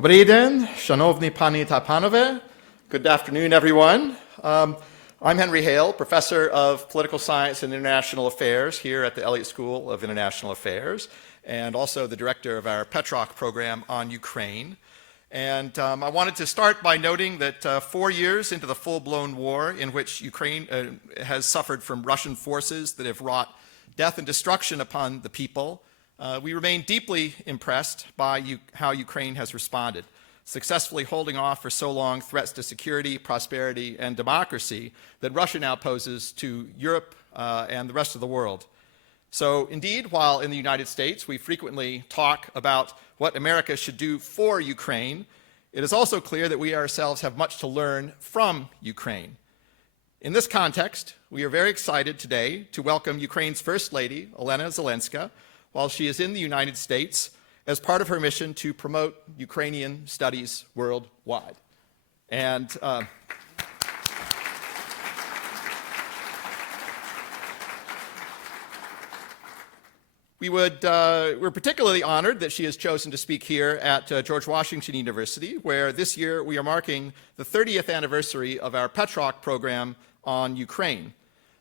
Dobrý den, Szanowni Pani ta Panowie. Good afternoon, everyone. I'm Henry Hale, Professor of Political Science and International Affairs here at the Elliott School of International Affairs, and also the director of our Petroc program on Ukraine. And I wanted to start by noting that 4 years into the full-blown war in which Ukraine has suffered from Russian forces that have wrought death and destruction upon the people, we remain deeply impressed by how Ukraine has responded, successfully holding off for so long threats to security, prosperity, and democracy that Russia now poses to Europe and the rest of the world. So indeed, while in the United States we frequently talk about what America should do for Ukraine, it is also clear that we ourselves have much to learn from Ukraine. In this context, we are very excited today to welcome Ukraine's First Lady, Olena Zelenska, while she is in the United States as part of her mission to promote Ukrainian studies worldwide. And we're particularly honored that she has chosen to speak here at George Washington University, where this year we are marking the 30th anniversary of our Petroc program on Ukraine.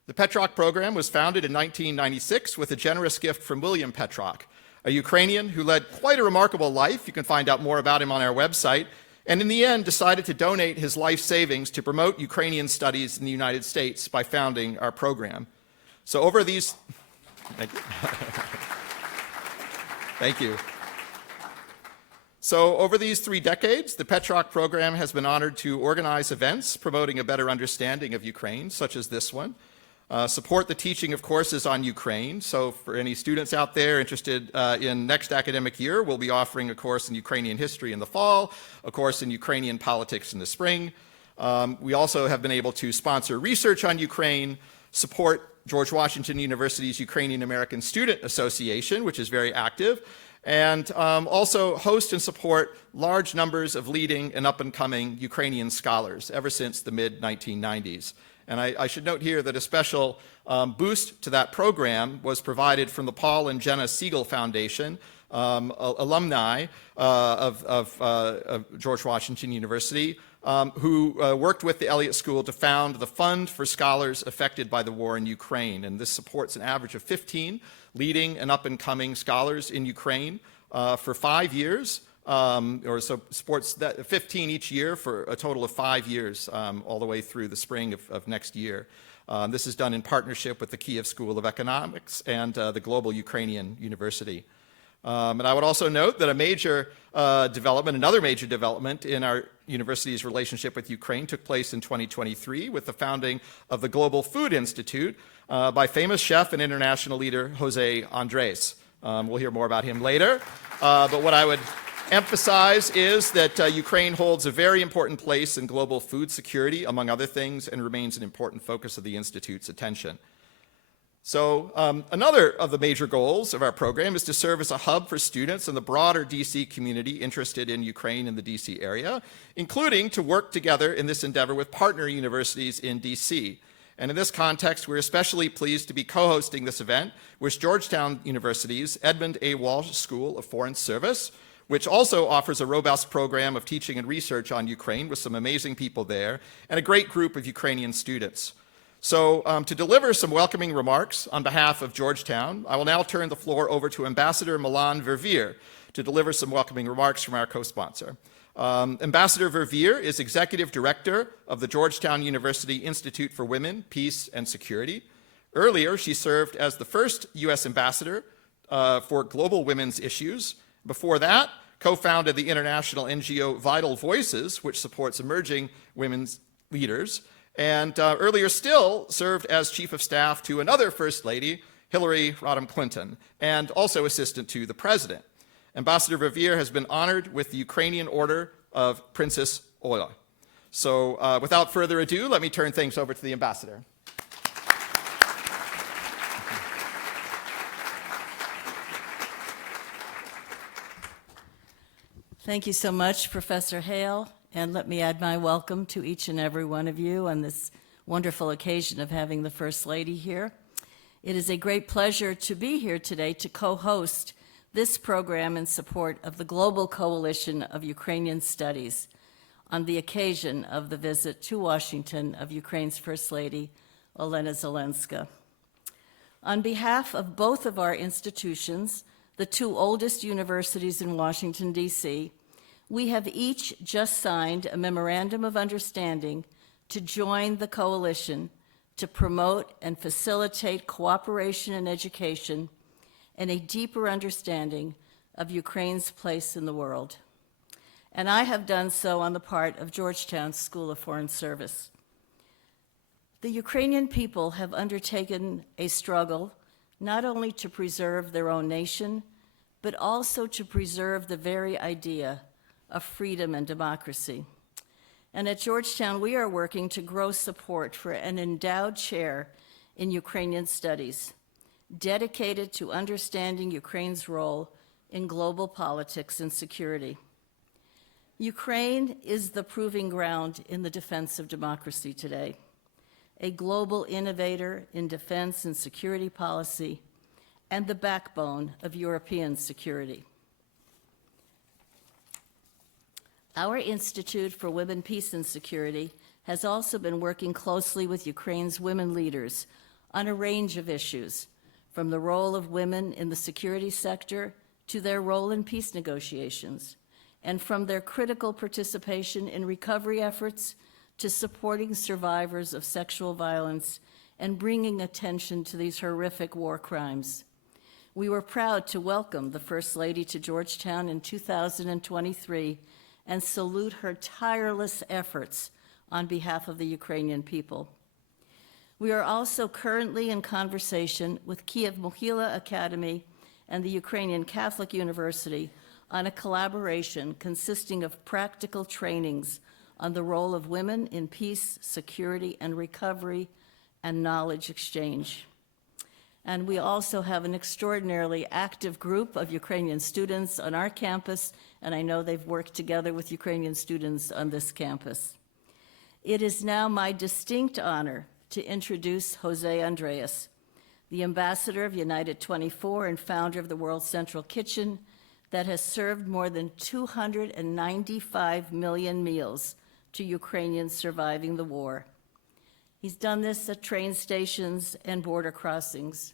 The Petroc program was founded in 1996 with a generous gift from William Petroc, a Ukrainian who led quite a remarkable life. You can find out more about him on our website, and in the end decided to donate his life savings to promote Ukrainian studies in the United States by founding our program. So over these... Thank you. Thank you. So over these 3 decades, the Petroc program has been honored to organize events promoting a better understanding of Ukraine, such as this one. Support the teaching of courses on Ukraine. So for any students out there interested in next academic year, we'll be offering a course in Ukrainian history in the fall, a course in Ukrainian politics in the spring. We also have been able to sponsor research on Ukraine, support George Washington University's Ukrainian American Student Association, which is very active, and also host and support large numbers of leading and up-and-coming Ukrainian scholars ever since the mid-1990s. And I should note here that a special boost to that program was provided from the Paul and Jenna Siegel Foundation, alumni of George Washington University, who worked with the Elliott School to found the Fund for Scholars Affected by the War in Ukraine. And this supports an average of 15 leading and up-and-coming scholars in Ukraine for 5 years. Or so supports that 15 each year for a total of 5 years, all the way through the spring of next year. This is done in partnership with the Kiev School of Economics and the Global Ukrainian University. And I would also note that another major development in our university's relationship with Ukraine took place in 2023 with the founding of the Global Food Institute by famous chef and international leader Jose Andres. We'll hear more about him later, but what I would emphasize is that Ukraine holds a very important place in global food security, among other things, and remains an important focus of the Institute's attention. So another of the major goals of our program is to serve as a hub for students in the broader DC community interested in Ukraine and the DC area, including to work together in this endeavor with partner universities in DC. And in this context, we're especially pleased to be co-hosting this event with Georgetown University's Edmund A. Walsh School of Foreign Service, which also offers a robust program of teaching and research on Ukraine with some amazing people there and a great group of Ukrainian students. So to deliver some welcoming remarks on behalf of Georgetown, I will now turn the floor over to Ambassador Milan Verveer to deliver some welcoming remarks from our co-sponsor. Ambassador Verveer is Executive Director of the Georgetown University Institute for Women, Peace, and Security. Earlier, she served as the first U.S. Ambassador for Global Women's Issues. Before that, co-founded the international NGO Vital Voices, which supports emerging women's leaders, and earlier still served as Chief of Staff to another First Lady, Hillary Rodham Clinton, and also Assistant to the President. Ambassador Verveer has been honored with the Ukrainian Order of Princess Ola. So without further ado, let me turn things over to the Ambassador. Thank you so much, Professor Hale, and let me add my welcome to each and every one of you on this wonderful occasion of having the First Lady here. It is a great pleasure to be here today to co-host This program in support of the Global Coalition of Ukrainian Studies on the occasion of the visit to Washington of Ukraine's First Lady, Olena Zelenska. On behalf of both of our institutions, the two oldest universities in Washington, D.C., we have each just signed a memorandum of understanding to join the coalition to promote and facilitate cooperation in education and a deeper understanding of Ukraine's place in the world. And I have done so on the part of Georgetown School of Foreign Service. The Ukrainian people have undertaken a struggle not only to preserve their own nation, but also to preserve the very idea of freedom and democracy. And at Georgetown, we are working to grow support for an endowed chair in Ukrainian studies, dedicated to understanding Ukraine's role in global politics and security. Ukraine is the proving ground in the defense of democracy today, a global innovator in defense and security policy, and the backbone of European security. Our Institute for Women, Peace, and Security has also been working closely with Ukraine's women leaders on a range of issues, from the role of women in the security sector to their role in peace negotiations, and from their critical participation in recovery efforts to supporting survivors of sexual violence and bringing attention to these horrific war crimes. We were proud to welcome the First Lady to Georgetown in 2023 and salute her tireless efforts on behalf of the Ukrainian people. We are also currently in conversation with Kiev Mohila Academy and the Ukrainian Catholic University on a collaboration consisting of practical trainings on the role of women in peace, security, and recovery, and knowledge exchange. And we also have an extraordinarily active group of Ukrainian students on our campus, and I know they've worked together with Ukrainian students on this campus. It is now my distinct honor to introduce Jose Andres, the ambassador of United 24 and founder of the World Central Kitchen that has served more than 295 million meals to Ukrainians surviving the war. He's done this at train stations and border crossings,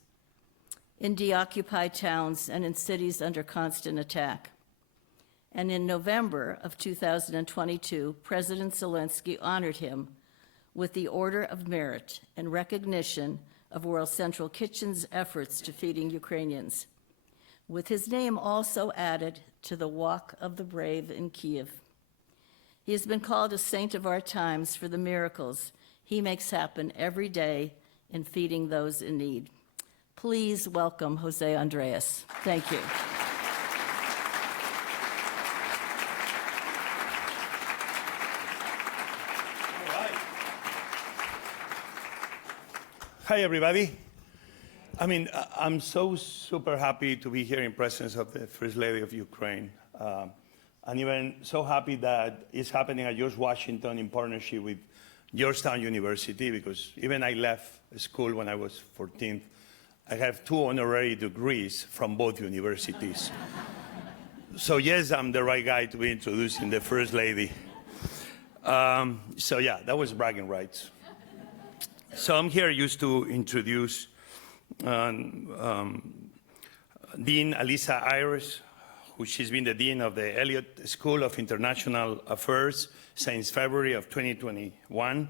in deoccupied towns and in cities under constant attack. And in November of 2022, President Zelensky honored him with the Order of Merit in recognition of World Central Kitchen's efforts to feeding Ukrainians, with his name also added to the Walk of the Brave in Kiev. He has been called a saint of our times for the miracles he makes happen every day in feeding those in need. Please welcome Jose Andres. Thank you. All right. Hi, everybody. I'm so super happy to be here in presence of the First Lady of Ukraine. And even so happy that it's happening at George Washington in partnership with Georgetown University, because even I left school when I was 14. I have 2 honorary degrees from both universities. So yes, I'm the right guy to be introducing the First Lady. So yeah, that was bragging rights. So I'm here just to introduce Dean Alisa Ayres, who she's been the Dean of the Elliott School of International Affairs since February of 2021.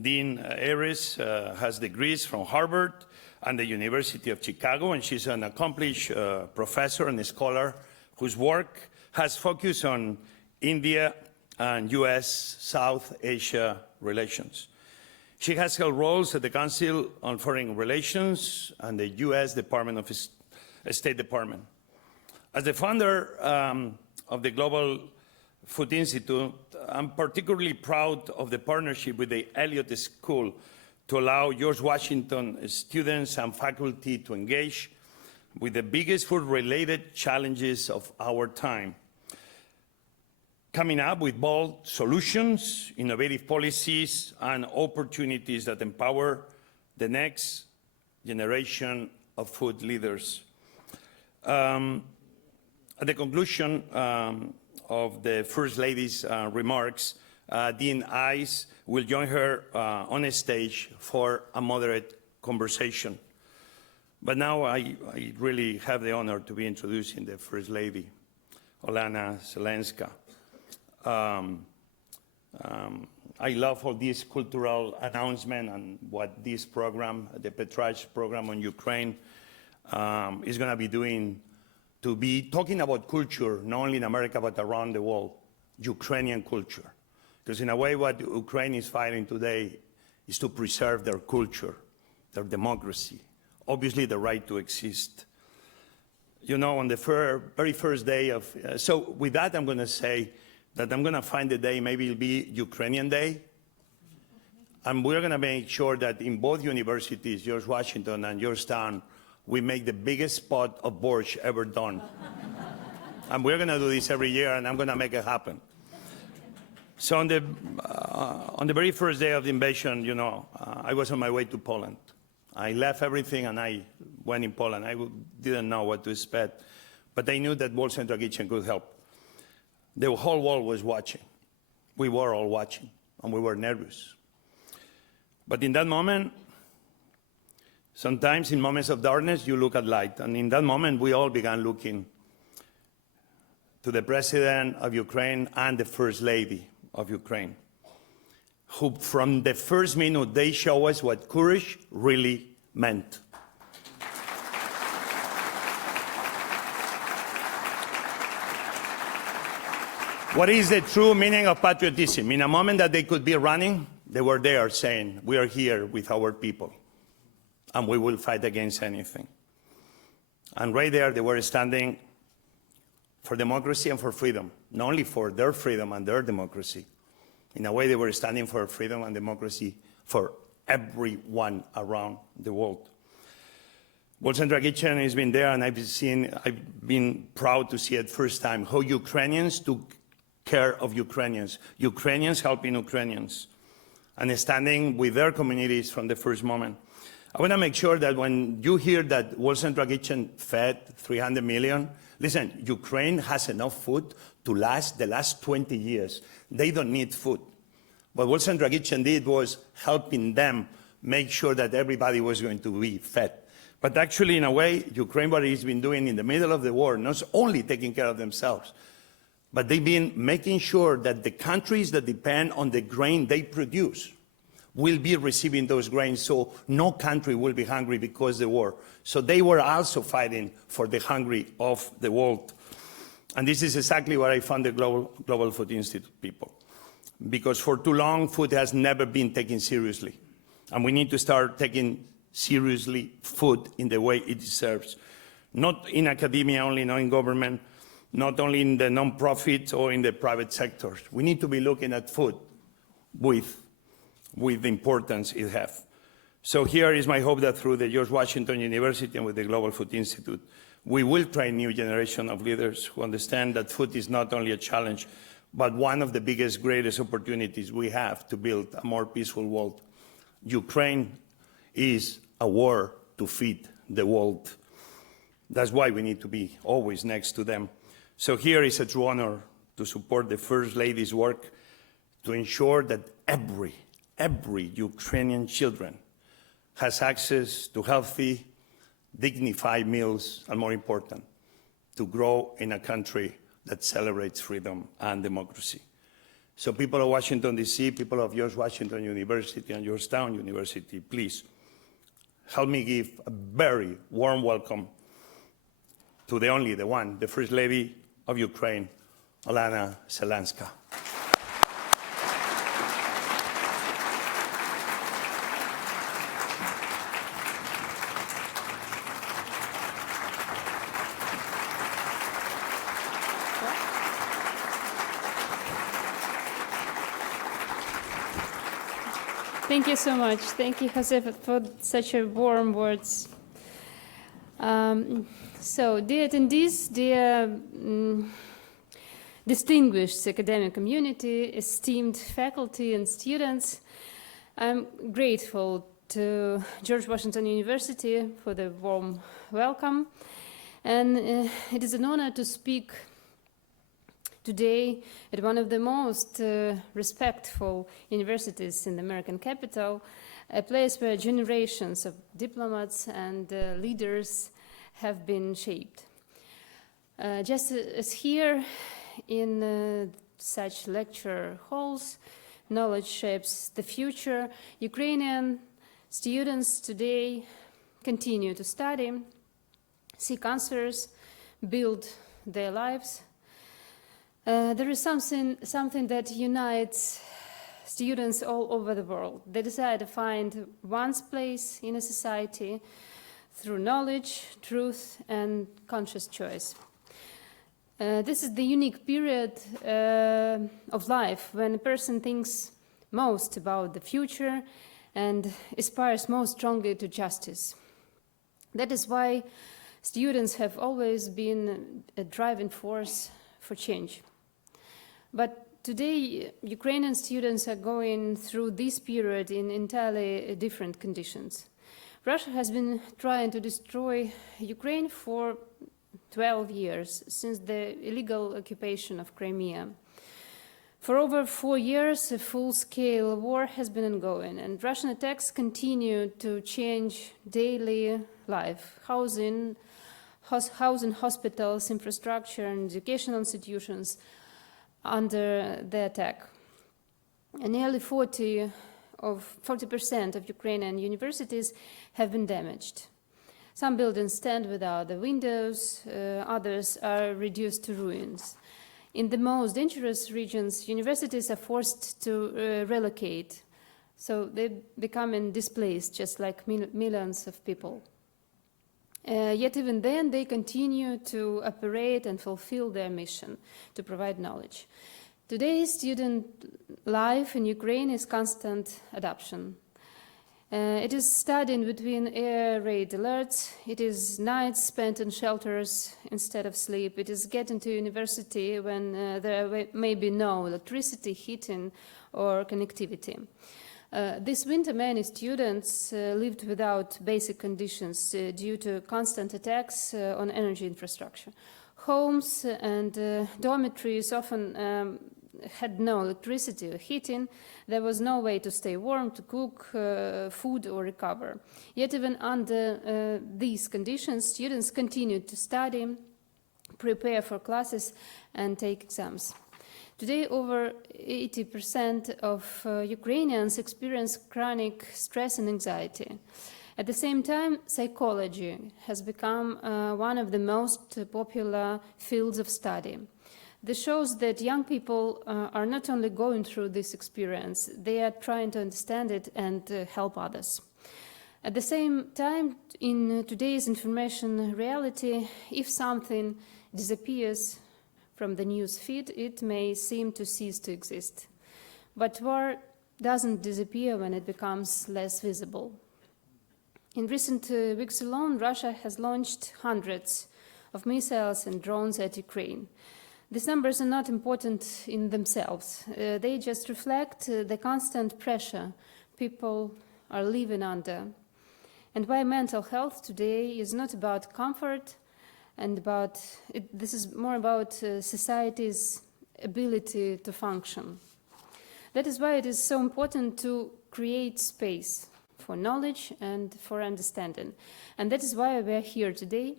Dean Ayres has degrees from Harvard and the University of Chicago, and she's an accomplished professor and scholar whose work has focused on India and U.S.-South Asia relations. She has held roles at the Council on Foreign Relations and the U.S. Department of State Department. As the founder of the Global Food Institute, I'm particularly proud of the partnership with the Elliott School to allow George Washington students and faculty to engage with the biggest food-related challenges of our time, coming up with bold solutions, innovative policies, and opportunities that empower the next generation of food leaders. At the conclusion of the First Lady's remarks, Dean Ice will join her on a stage for a moderate conversation. But now I really have the honor to be introducing the First Lady, Olena Zelenska. I love all these cultural announcements and what this program, the Petrage program on Ukraine, is going to be doing, to be talking about culture, not only in America, but around the world, Ukrainian culture. Because in a way, what Ukraine is fighting today is to preserve their culture, their democracy, obviously the right to exist. You know, on the very first day of, so with that, I'm going to say that I'm going to find the day, maybe it'll be Ukrainian Day. And we're going to make sure that in both universities, George Washington and Georgetown, we make the biggest pot of borscht ever done. And we're going to do this every year, and I'm going to make it happen. So on the very first day of the invasion, you know, I was on my way to Poland. I left everything, and I went in Poland. I didn't know what to expect, but I knew that World Central Kitchen could help. The whole world was watching. We were all watching, and we were nervous. But in that moment, sometimes in moments of darkness, you look at light. And in that moment, we all began looking to the President of Ukraine and the First Lady of Ukraine, who from the first minute, they show us what courage really meant. What is the true meaning of patriotism? In a moment that they could be running, they were there saying, we are here with our people, and we will fight against anything. And right there, they were standing for democracy and for freedom, not only for their freedom and their democracy. In a way, they were standing for freedom and democracy for everyone around the world. World Central Kitchen has been there, and I've been proud to see it first time how Ukrainians took care of Ukrainians, Ukrainians helping Ukrainians, and standing with their communities from the first moment. I want to make sure that when you hear that World Central Kitchen fed 300 million, listen, Ukraine has enough food to last the last 20 years. They don't need food. What World Central Kitchen did was helping them make sure that everybody was going to be fed. But actually, in a way, Ukraine, what it's been doing in the middle of the war, not only taking care of themselves, but they've been making sure that the countries that depend on the grain they produce will be receiving those grains, so no country will be hungry because of the war. So they were also fighting for the hungry of the world. And this is exactly what I found the Global Food Institute people. Because for too long, food has never been taken seriously. And we need to start taking seriously food in the way it deserves. Not in academia only, not in government, not only in the non-profit or in the private sectors. We need to be looking at food with the importance it has. So here is my hope that through the George Washington University and with the Global Food Institute, we will train new generation of leaders who understand that food is not only a challenge, but one of the biggest, greatest opportunities we have to build a more peaceful world. Ukraine is a war to feed the world. That's why we need to be always next to them. So here is a true honor to support the First Lady's work to ensure that every Ukrainian children has access to healthy, dignified meals, and more important, to grow in a country that celebrates freedom and democracy. So people of Washington, D.C., people of George Washington University and Georgetown University, please help me give a very warm welcome to the First Lady of Ukraine, Olena Zelenska. Thank you so much. Thank you, Jose, for such a warm words. So, dear attendees, dear distinguished academic community, esteemed faculty and students, I'm grateful to George Washington University for the warm welcome. And it is an honor to speak today at one of the most respectful universities in the American capital, a place where generations of diplomats and leaders have been shaped. Just as here in such lecture halls, knowledge shapes the future, Ukrainian students today continue to study, seek answers, build their lives. There is something that unites students all over the world. They decide to find one's place in a society through knowledge, truth, and conscious choice. This is the unique period of life when a person thinks most about the future and aspires most strongly to justice. That is why students have always been a driving force for change. But today, Ukrainian students are going through this period in entirely different conditions. Russia has been trying to destroy Ukraine for 12 years, since the illegal occupation of Crimea. For over 4 years, a full-scale war has been ongoing, and Russian attacks continue to change daily life, housing, hospitals, infrastructure, and educational institutions under the attack. And nearly 40% of Ukrainian universities have been damaged. Some buildings stand without the windows, others are reduced to ruins. In the most dangerous regions, universities are forced to relocate, so they're becoming displaced, just like millions of people. Yet even then, they continue to operate and fulfill their mission to provide knowledge. Today's student life in Ukraine is constant adaptation. It is studying between air raid alerts, it is nights spent in shelters instead of sleep, it is getting to university when there may be no electricity, heating, or connectivity. This winter, many students lived without basic conditions due to constant attacks on energy infrastructure. Homes and dormitories often had no electricity or heating. There was no way to stay warm, to cook food or recover. Yet even under these conditions, students continued to study, prepare for classes, and take exams. Today, over 80% of Ukrainians experience chronic stress and anxiety. At the same time, psychology has become one of the most popular fields of study. This shows that young people are not only going through this experience, they are trying to understand it and help others. At the same time, in today's information reality, if something disappears from the news feed, it may seem to cease to exist. But war doesn't disappear when it becomes less visible. In recent weeks alone, Russia has launched hundreds of missiles and drones at Ukraine. These numbers are not important in themselves. They just reflect the constant pressure people are living under. And why mental health today is not about comfort, and this is more about society's ability to function. That is why it is so important to create space for knowledge and for understanding. And that is why we are here today.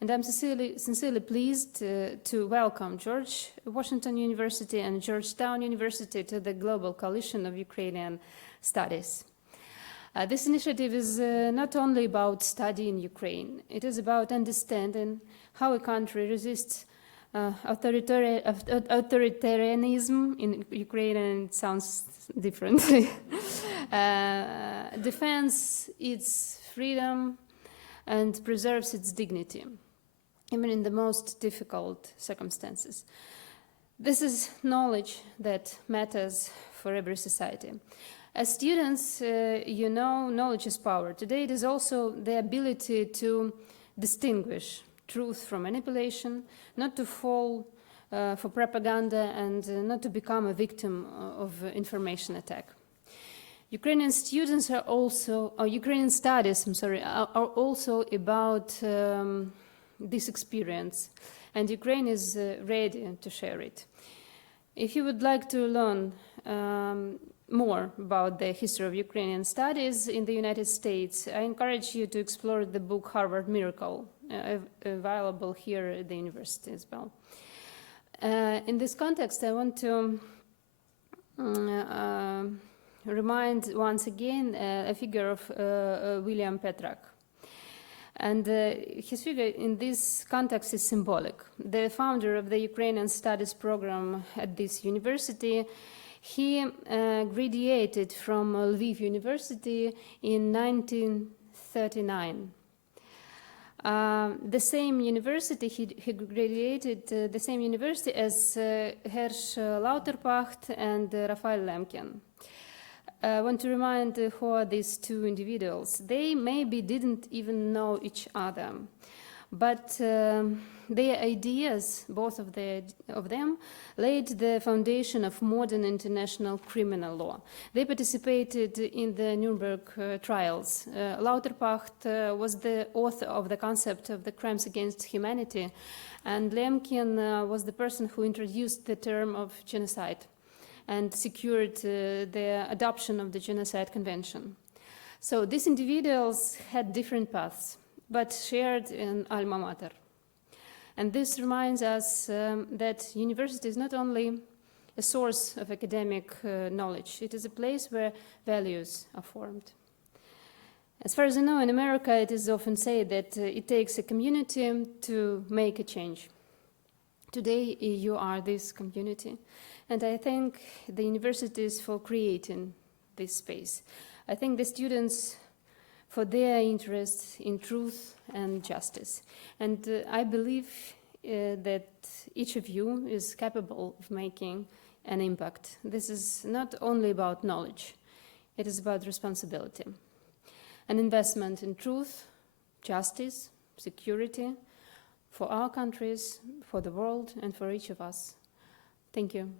And I'm sincerely pleased to welcome George Washington University and Georgetown University to the Global Coalition of Ukrainian Studies. This initiative is not only about studying Ukraine, it is about understanding how a country resists authoritarianism in Ukraine, and it sounds differently, defends its freedom and preserves its dignity, even in the most difficult circumstances. This is knowledge that matters for every society. As students, you know, knowledge is power. Today it is also the ability to distinguish truth from manipulation, not to fall for propaganda, and not to become a victim of information attack. Ukrainian students are also, Ukrainian studies, are also about this experience, and Ukraine is ready to share it. If you would like to learn more about the history of Ukrainian studies in the United States, I encourage you to explore the book Harvard Miracle, available here at the university as well. In this context, I want to remind once again a figure of William Petrak. And his figure in this context is symbolic. The founder of the Ukrainian Studies program at this university, he graduated from Lviv University in 1939. The same university, he graduated the same university as Hersch Lauterpacht and Raphael Lemkin. I want to remind who are these two individuals. They maybe didn't even know each other, but their ideas, both of them, laid the foundation of modern international criminal law. They participated in the Nuremberg trials. Lauterpacht was the author of the concept of the crimes against humanity, and Lemkin was the person who introduced the term of genocide and secured the adoption of the Genocide Convention. So these individuals had different paths, but shared an alma mater. And this reminds us that university is not only a source of academic knowledge, it is a place where values are formed. As far as I know, in America, it is often said that it takes a community to make a change. Today, you are this community. And I thank the universities for creating this space. I thank the students for their interest in truth and justice. And I believe that each of you is capable of making an impact. This is not only about knowledge, it is about responsibility. An investment in truth, justice, security for our countries, for the world, and for each of us. Thank you.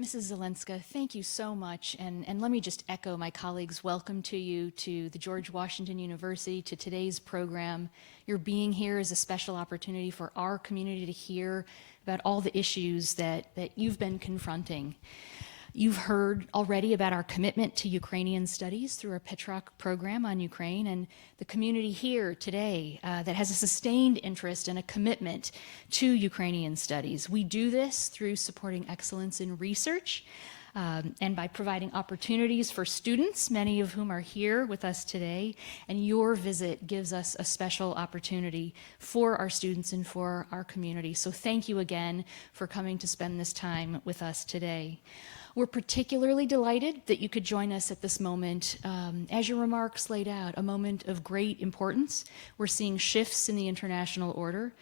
Mrs. Zelenska, thank you so much, and let me just echo my colleagues' welcome to you, to the George Washington University, to today's program. Your being here is a special opportunity for our community to hear about all the issues that you've been confronting. You've heard already about our commitment to Ukrainian studies through our Petrok program on Ukraine, and the community here today that has a sustained interest and a commitment to Ukrainian studies. We do this through supporting excellence in research and by providing opportunities for students, many of whom are here with us today, and your visit gives us a special opportunity for our students and for our community. So thank you again for coming to spend this time with us today. We're particularly delighted that you could join us at this moment. As your remarks laid out, a moment of great importance. We're seeing shifts in the international order,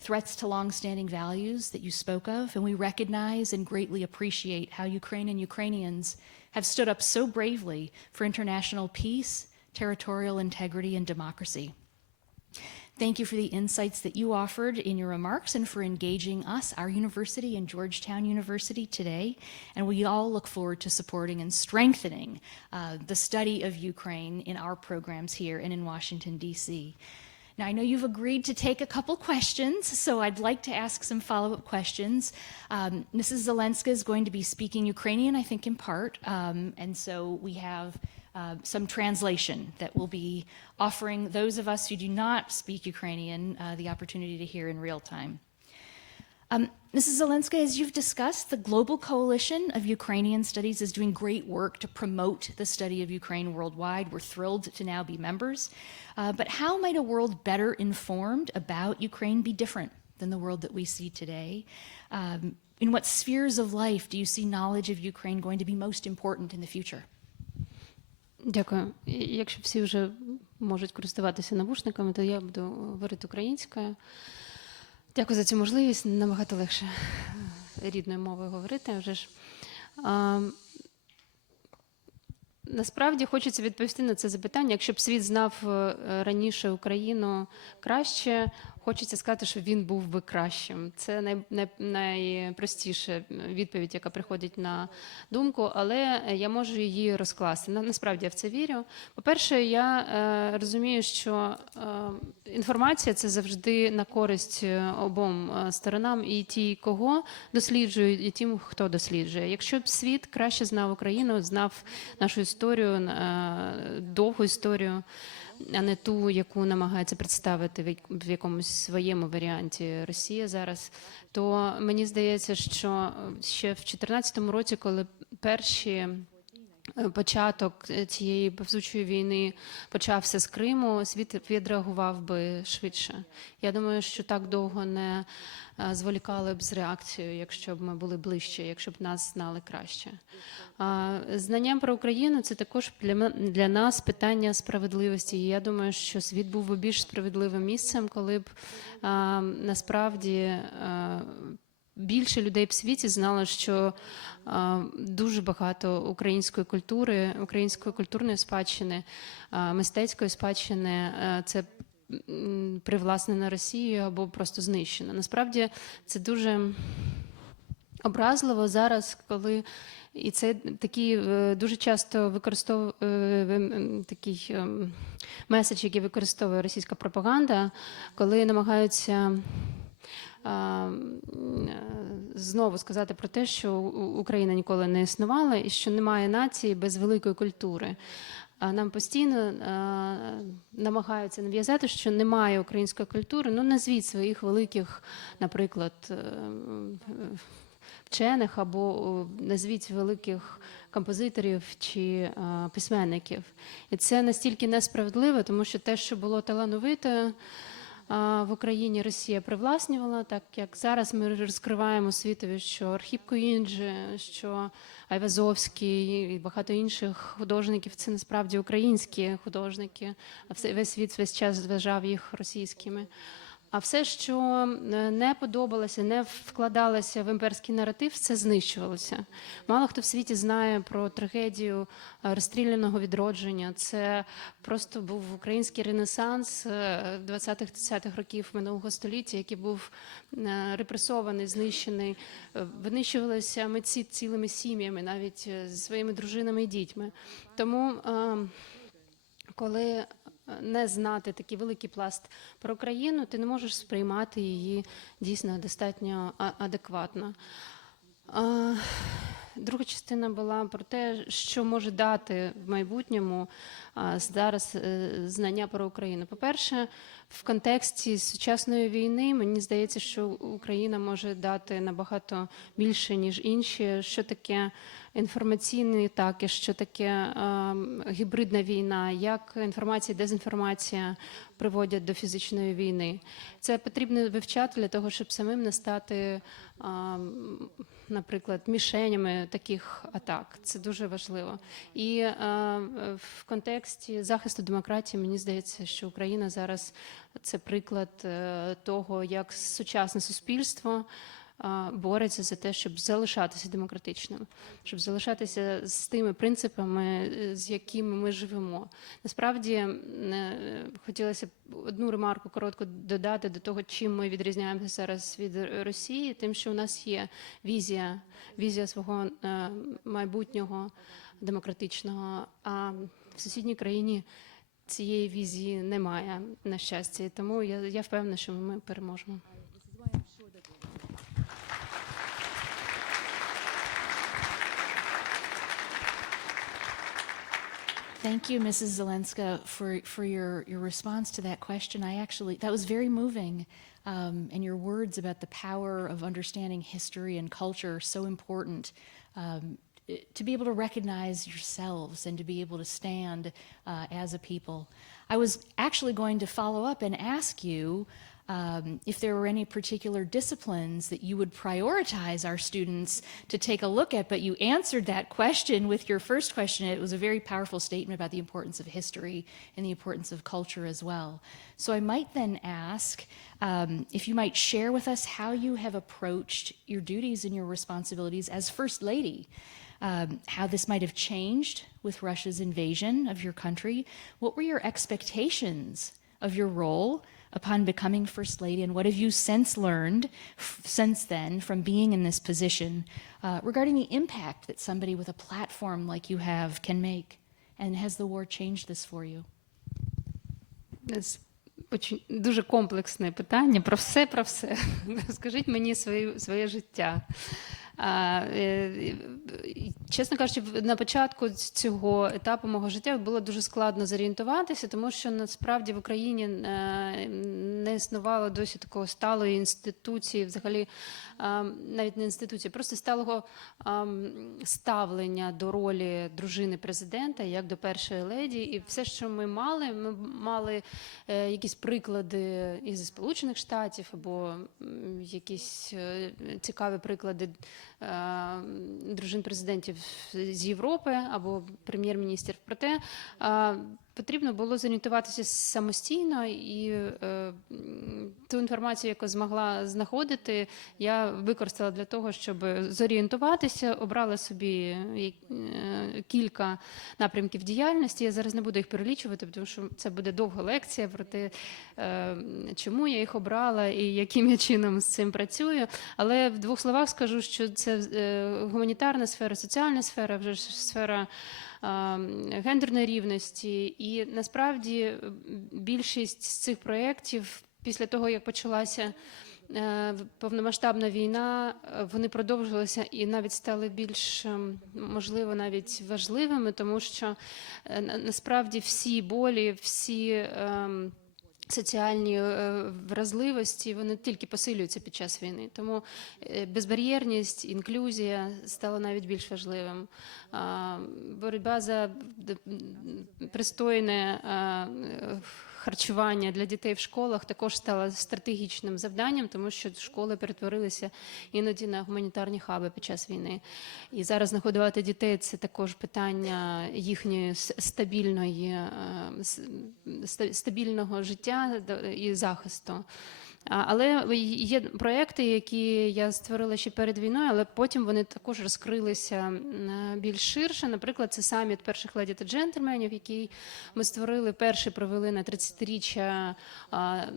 threats to longstanding values that you spoke of, and we recognize and greatly appreciate how Ukraine and Ukrainians have stood up so bravely for international peace, territorial integrity, and democracy. Thank you for the insights that you offered in your remarks and for engaging us, our university and Georgetown University today. And we all look forward to supporting and strengthening the study of Ukraine in our programs here and in Washington, D.C. Now, I know you've agreed to take a couple questions, so I'd like to ask some follow-up questions. Mrs. Zelenska is going to be speaking Ukrainian, I think, in part, and so we have some translation that will be offering those of us who do not speak Ukrainian the opportunity to hear in real time. Mrs. Zelenska, as you've discussed, the Global Coalition of Ukrainian Studies is doing great work to promote the study of Ukraine worldwide. We're thrilled to now be members. But how might a world better informed about Ukraine be different than the world that we see today? In what spheres of life do you see knowledge of Ukraine going to be most important in the future? Дякую. Якщо всі вже можуть користуватися навушниками, то я буду говорити українською. Дякую за цю можливість. Набагато легше рідною мовою говорити. Вже ж. Насправді хочеться відповісти на це запитання. Якщо б світ знав раніше Україну краще, хочеться сказати, що він був би кращим. Це найпростіша відповідь, яка приходить на думку, але я можу її розкласти. Насправді я в це вірю. По-перше, я розумію, що інформація – це завжди на користь обом сторонам, і ті, кого досліджують, і тим, хто досліджує. Якщо б світ краще знав Україну, знав нашу історію, довгу історію, а не ту, яку намагається представити в якомусь своєму варіанті Росія зараз, то мені здається, що ще в 2014 році, коли початок цієї повзучої війни почався з Криму, світ відреагував би швидше. Я думаю, що так довго не зволікали б з реакцією, якщо б ми були ближче, якщо б нас знали краще. Знання про Україну – це також для нас питання справедливості. І я думаю, що світ був би більш справедливим місцем, коли б насправді більше людей в світі знало, що дуже багато української культури, української культурної спадщини, мистецької спадщини – це привласнено Росією або просто знищено. Насправді це дуже образливо зараз, коли і це такий дуже часто такий меседж, який використовує російська пропаганда, коли намагаються знову сказати про те, що Україна ніколи не існувала і що немає нації без великої культури. Нам постійно намагаються нав'язати, що немає української культури. Ну, назвіть своїх великих, наприклад, вчених або назвіть великих композиторів чи письменників. І це настільки несправедливо, тому що те, що було талановите в Україні, Росія привласнювала, так як зараз ми розкриваємо світові, що Архіп Куінджи, що Айвазовський і багато інших художників – це насправді українські художники, а весь світ весь час вважав їх російськими. А все, що не подобалося, не вкладалося в імперський наратив, це знищувалося. Мало хто в світі знає про трагедію розстріляного відродження. Це просто був український ренесанс 20-30-х років минулого століття, який був репресований, знищений. Винищувалися митці цілими сім'ями, навіть зі своїми дружинами і дітьми. Тому, коли не знати такий великий пласт про Україну, ти не можеш сприймати її дійсно достатньо адекватно. Друга частина була про те, що може дати в майбутньому зараз знання про Україну. По-перше, в контексті сучасної війни, мені здається, що Україна може дати набагато більше, ніж інші. Що таке інформаційні атаки, що таке гібридна війна, як інформація і дезінформація приводять до фізичної війни. Це потрібно вивчати для того, щоб самим не стати, наприклад, мішенями таких атак. Це дуже важливо. І в контексті захисту демократії, мені здається, що Україна зараз – це приклад того, як сучасне суспільство бореться за те, щоб залишатися демократичним, щоб залишатися з тими принципами, з якими ми живемо. Насправді, хотілося б одну ремарку коротко додати до того, чим ми відрізняємося зараз від Росії, тим, що у нас є візія свого майбутнього демократичного, а в сусідній країні цієї візії немає, на щастя. Тому я впевнена, що ми переможемо. Thank you, Mrs. Zelenska, for your response to that question. That was very moving. And your words about the power of understanding history and culture are so important. To be able to recognize yourselves and to be able to stand as a people. I was actually going to follow up and ask you if there were any particular disciplines that you would prioritize our students to take a look at, but you answered that question with your first question. It was a very powerful statement about the importance of history and the importance of culture as well. So I might then ask if you might share with us how you have approached your duties and your responsibilities as First Lady, how this might have changed with Russia's invasion of your country. What were your expectations of your role upon becoming First Lady, and what have you since learned since then from being in this position regarding the impact that somebody with a platform like you have can make? And has the war changed this for you? Дуже комплексне питання про все, про все. Скажіть мені своє життя. Чесно кажучи, на початку цього етапу мого життя було дуже складно зорієнтуватися, тому що насправді в Україні не існувало досі такого сталої інституції, взагалі навіть не інституції, просто сталого ставлення до ролі дружини президента, як до першої леді. І все, що ми мали якісь приклади із Сполучених Штатів або якісь цікаві приклади дружин президентів з Європи або прем'єр-міністрів. Проте потрібно було зорієнтуватися самостійно, і ту інформацію, яку змогла знаходити, я використала для того, щоб зорієнтуватися, обрала собі кілька напрямків діяльності. Я зараз не буду їх перелічувати, тому що це буде довга лекція про те, чому я їх обрала і яким я чином з цим працюю. Але в двох словах скажу, що це гуманітарна сфера, соціальна сфера, вже сфера гендерної рівності. І насправді більшість з цих проєктів після того, як почалася повномасштабна війна, вони продовжилися і навіть стали більш, можливо, навіть важливими, тому що насправді всі болі, всі соціальні вразливості, вони тільки посилюються під час війни. Тому безбар'єрність, інклюзія стала навіть більш важливим. Боротьба за пристойне харчування для дітей в школах також стало стратегічним завданням, тому що школи перетворилися іноді на гуманітарні хаби під час війни. І зараз нагодувати дітей – це також питання їхньої стабільного життя і захисту. Але є проекти, які я створила ще перед війною, але потім вони також розкрилися більш ширше. Наприклад, це саміт перших леді та джентльменів, який ми створили, перший провели на 30-річчя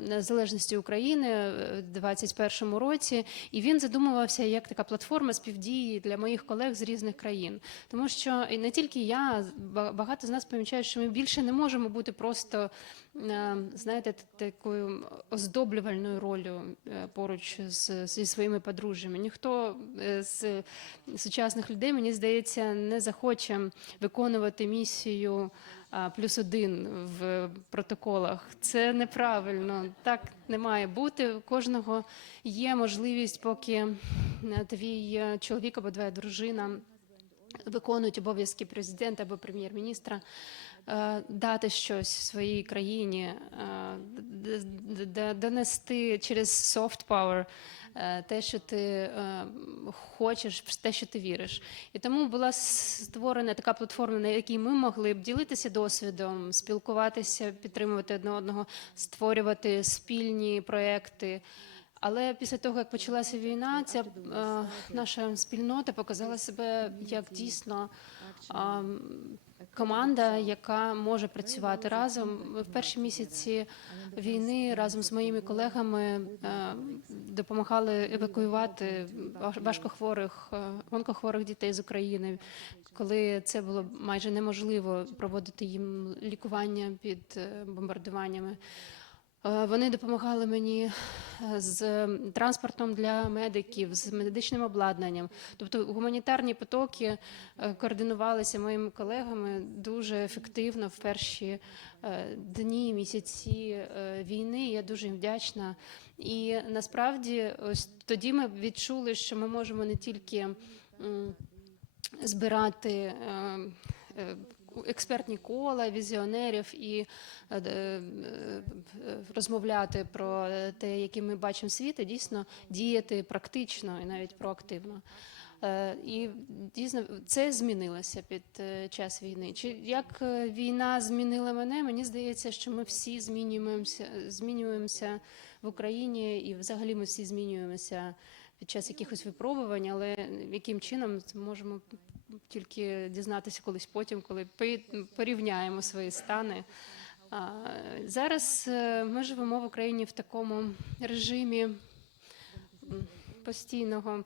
незалежності України в 2021 році. І він задумувався як така платформа співдії для моїх колег з різних країн. Тому що і не тільки я, багато з нас помічають, що ми більше не можемо бути просто, знаєте, такою оздоблювальною ролью поруч зі своїми подружжями. Ніхто з сучасних людей, мені здається, не захоче виконувати місію +1 в протоколах. Це неправильно, так не має бути. У кожного є можливість, поки твій чоловік або твоя дружина виконують обов'язки президента або прем'єр-міністра, дати щось своїй країні, донести через soft power те, що ти хочеш, те, що ти віриш. І тому була створена така платформа, на якій ми могли б ділитися досвідом, спілкуватися, підтримувати одне одного, створювати спільні проекти. Але після того, як почалася війна, ця наша спільнота показала себе як дійсно команда, яка може працювати разом. Ми в перші місяці війни разом з моїми колегами допомагали евакуювати важкохворих, онкохворих дітей з України, коли це було майже неможливо проводити їм лікування під бомбардуваннями. Вони допомагали мені з транспортом для медиків, з медичним обладнанням. Тобто гуманітарні потоки координувалися моїми колегами дуже ефективно в перші дні, місяці війни. Я дуже їм вдячна. І насправді ось тоді ми відчули, що ми можемо не тільки збирати експертні кола візіонерів і розмовляти про те, який ми бачимо світ, і дійсно діяти практично і навіть проактивно. І дійсно це змінилося під час війни. Чи як війна змінила мене? Мені здається, що ми всі змінюємося в Україні, і взагалі ми всі змінюємося під час якихось випробувань, але яким чином можемо тільки дізнатися колись потім, коли порівняємо свої стани. Зараз ми живемо в Україні в такому режимі постійного,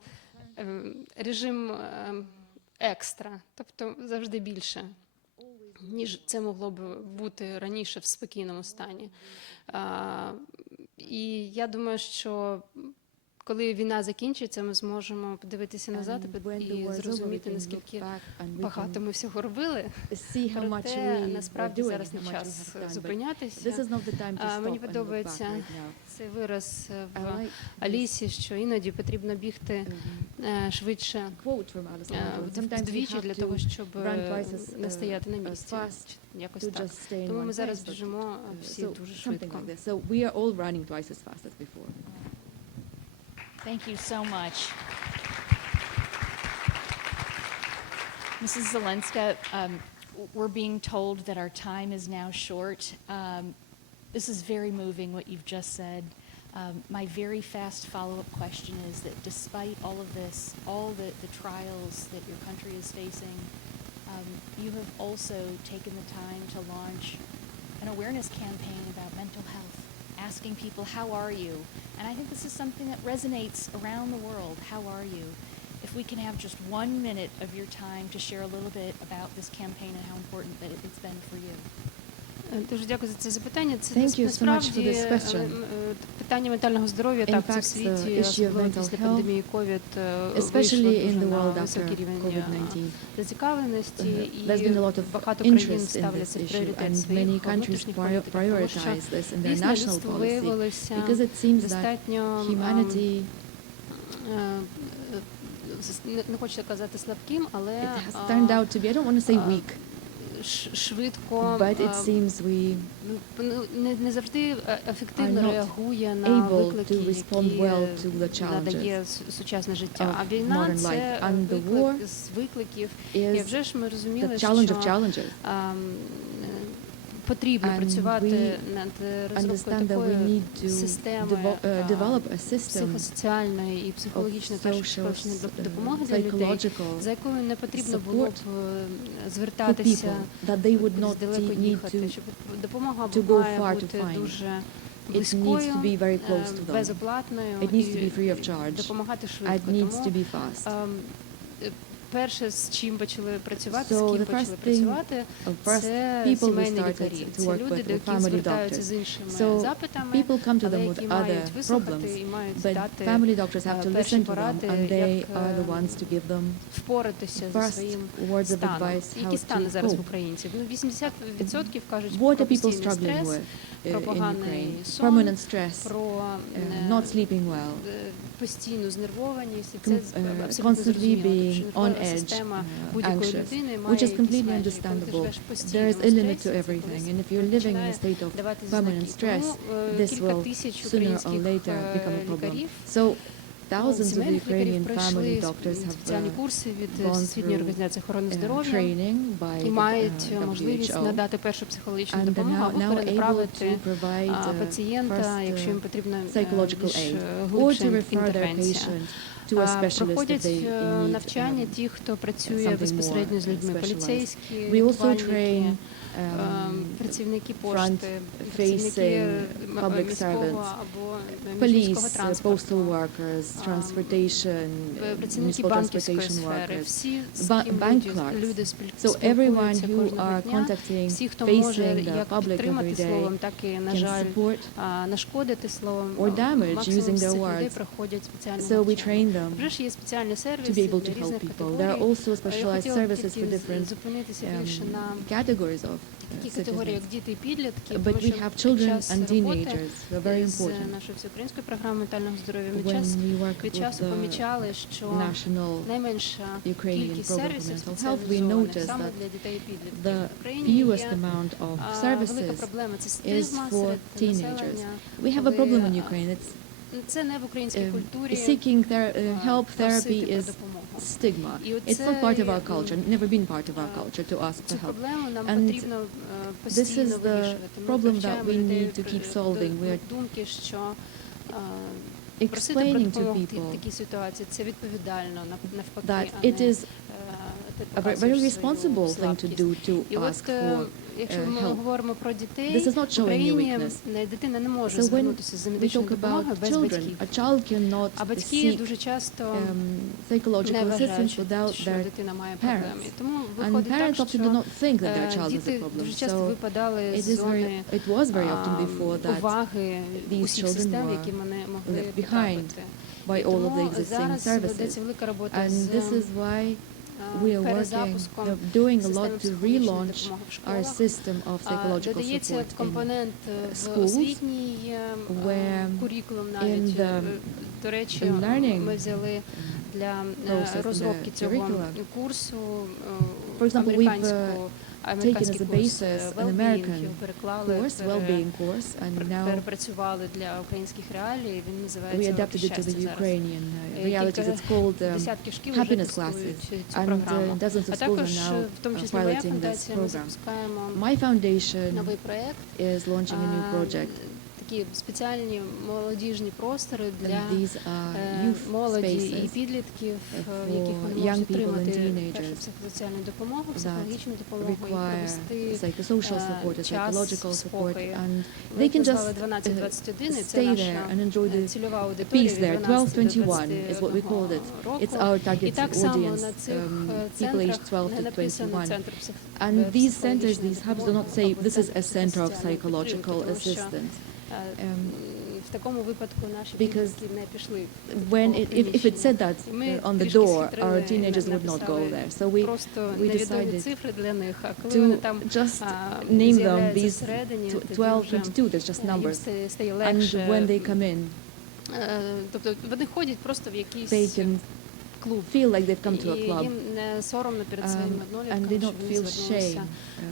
режим екстра, тобто завжди більше, ніж це могло б бути раніше в спокійному стані. І я думаю, що коли війна закінчиться, ми зможемо подивитися назад і зрозуміти, наскільки багато ми всього робили. Проте насправді зараз не час зупинятися. Мені подобається цей вираз в Алісі, що іноді потрібно бігти швидше вдвічі для того, щоб не стояти на місці. Якось так. Тому ми зараз біжимо всі дуже швидко. Thank you so much. Mrs. Zelenska, we're being told that our time is now short. This is very moving, what you've just said. My very fast follow-up question is that despite all of this, all the trials that your country is facing, you have also taken the time to launch an awareness campaign about mental health, asking people, how are you? And I think this is something that resonates around the world. How are you? If we can have just 1 minute of your time to share a little bit about this campaign and how important that it's been for you. Дуже дякую за це запитання. Це насправді питання ментального здоров'я так в світі, особливо після пандемії COVID, вийшло дуже на високий рівень зацікавленості, і багато країн ставлять це в пріоритет своїх внутрішніх політик, тому що дійсно людство виявилося достатньо, не хочу казати слабким, але швидко, не завжди ефективно реагує на виклики, які надає сучасне життя. А війна – це виклик з викликів. І вже ж ми розуміли, що потрібно працювати над розробкою такої системи психосоціальної і психологічної першої допомоги для людей, за якою не потрібно було б звертатися, далеко їхати, щоб допомога має бути дуже близькою, безоплатною і допомагати швидко. Тому перше, з чим почали працювати, з ким почали працювати, це сімейні лікарі. Це люди, до яких звертаються з іншими запитами, але які мають вислухати і мають дати перші поради, як впоратися зі своїм станом. Який стан зараз в українців? 80% кажуть про постійний стрес, про поганий сон, про постійну знервованість. І це абсолютно зрозуміло, що нервова система будь-якої людини має якісь межі. Коли ти живеш в постійному стресі, починає давати знаки. Тому кілька тисяч українських лікарів, сімейних лікарів пройшли спеціальні курси від Всесвітньої організації охорони здоров'я і мають можливість надати першу психологічну допомогу або перенаправити пацієнта, якщо їм потрібна більш глибша інтервенція. Проходять навчання ті, хто працює безпосередньо з людьми, поліцейські, рятувальники, працівники пошти, працівники міського або міжміського транспорту, працівники банківської сфери, всі, з ким люди спілкуються кожного дня, всі, хто може як підтримати словом, так і, на жаль, нашкодити словом, максимум з цих людей проходять спеціальне навчання. Вже ж є спеціальні сервіси для різних категорій. Я хотіла б зупинитися більше на такі citizens. категорії, як діти і підлітки, But тому we що have під children час and роботи teenagers who are very з important. нашою всеукраїнською програмою ментального здоров'я When we work від with часу the помічали, що national найменша Ukrainian кількість program for сервісів mental health, we спеціалізованих noticed саме that для дітей і підлітків the в Україні fewest є amount of велика services проблема. Це is стигма for серед teenagers. населення. We have a коли, problem in Ukraine. It's Це не в українській культурі seeking help просити therapy про is допомогу. stigma. І It's not part of our оце, culture, never been part of our culture to ask Цю for help. проблему нам And потрібно this постійно is the вирішувати. Ми problem that привчаємо we людей need to keep solving. We are до думки, що просити про explaining to допомогу в people такій ситуації це відповідально, навпаки, that а it не is ти a very показуєш responsible свою thing to слабкість. do to І ask от, for якщо ми help. говоримо про дітей, This is not в showing Україні weakness. дитина не може So when звернутися за we медичною talk about допомогою без children, батьків. a child cannot А батьки seek дуже часто psychological не assistance вважають, without що their дитина має parents. проблеми. І тому And виходить parents так, often do що not think that their child has a діти problem. дуже часто So випадали it з is зони it was very often before that уваги these усіх children систем, were які вони могли left behind потрапити. by all of the Тому existing зараз services. ведеться велика робота And з this is why we are working, перезапуском doing a системи lot to психологічної relaunch допомоги в our школах. system of psychological Додається support in компонент в schools, освітній where курікулум in навіть. the До речі, learning ми взяли для process, in розробки the цього curricula. курсу For example, we've американський taken as a курс basis an well-being, American його переклали, course, well-being course, and now перепрацювали для українських реалій. Він we називається adapted it to «Щастя» the зараз. Ukrainian realities. It's called Десятки шкіл вже happiness classes, тестують цю and програму. dozens of А schools також, are now в тому числі моя piloting this фундація, ми program. запускаємо My foundation новий проєкт. is launching a new project, Такі спеціальні молодіжні простори для and these are youth молоді і spaces підлітків, в for яких вони young можуть people and отримати teenagers першу психосоціальну допомогу, that психологічну допомогу і require провести psychosocial support, or час psychological support, спокою. and Ми they can назвали just 12-21, і це stay наша there and enjoy the цільова аудиторія peace від there. 12 до 12-21 is what we 21 called it. року. It's our І target так само audience, на цих people aged центрах 12 не to написано 21. центр And these centers, психологічної these hubs do not допомоги say або this is a центр center of психосоціальної psychological підтримки, тому що, assistance. в такому випадку наші Because підлітки не пішли. When if it said that І ми on the трішки door, схитрили our і teenagers would not go написали there. So we просто we невідомі decided цифри для них, а коли to вони там just name them з'являються these всередині, тоді 12, вже 22. There's just їм numbers. стає And легше. when they come in, Тобто вони ходять просто в якийсь they can клуб. feel like they've come to a І club. їм не соромно перед своїми And однолітками, they що don't вони feel звернулися shame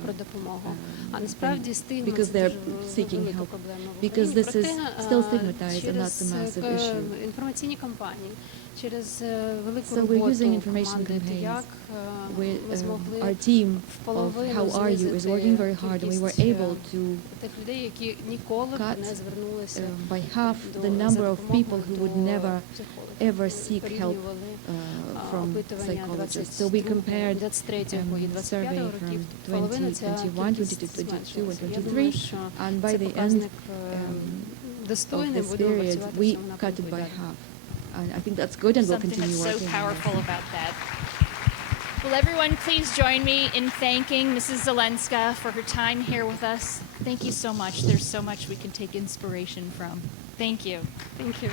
про допомогу. А насправді стигма because це they're дуже seeking велика help. проблема в Because Україні. this is Проте, still stigmatized and that's a через massive issue. інформаційні кампанії, через велику So we're using роботу information команди campaigns. «Як» We, ми змогли our team в of половину How Are You is working very знизити hard, and we were кількість, able to тих людей, які ніколи б cut, не звернулися by half до the number of допомоги people who would до never психологів. ever seek help Порівнювали, from опитування psychologists. So we compared 23-го і 25-го survey років, from половина ця 2021, кількість 2022 and зменшилася. Я 23, думаю, що and by це the end показник of достойний, this будемо period, працювати в we цьому cut напрямку it і by далі. half. And I think that's good, and we'll Something continue that's so working on powerful it. about that. Well, everyone, please join me in thanking Mrs. Zelenska for her time here with us. Thank you so much. There's so much we can take inspiration from. Thank you. Thank you.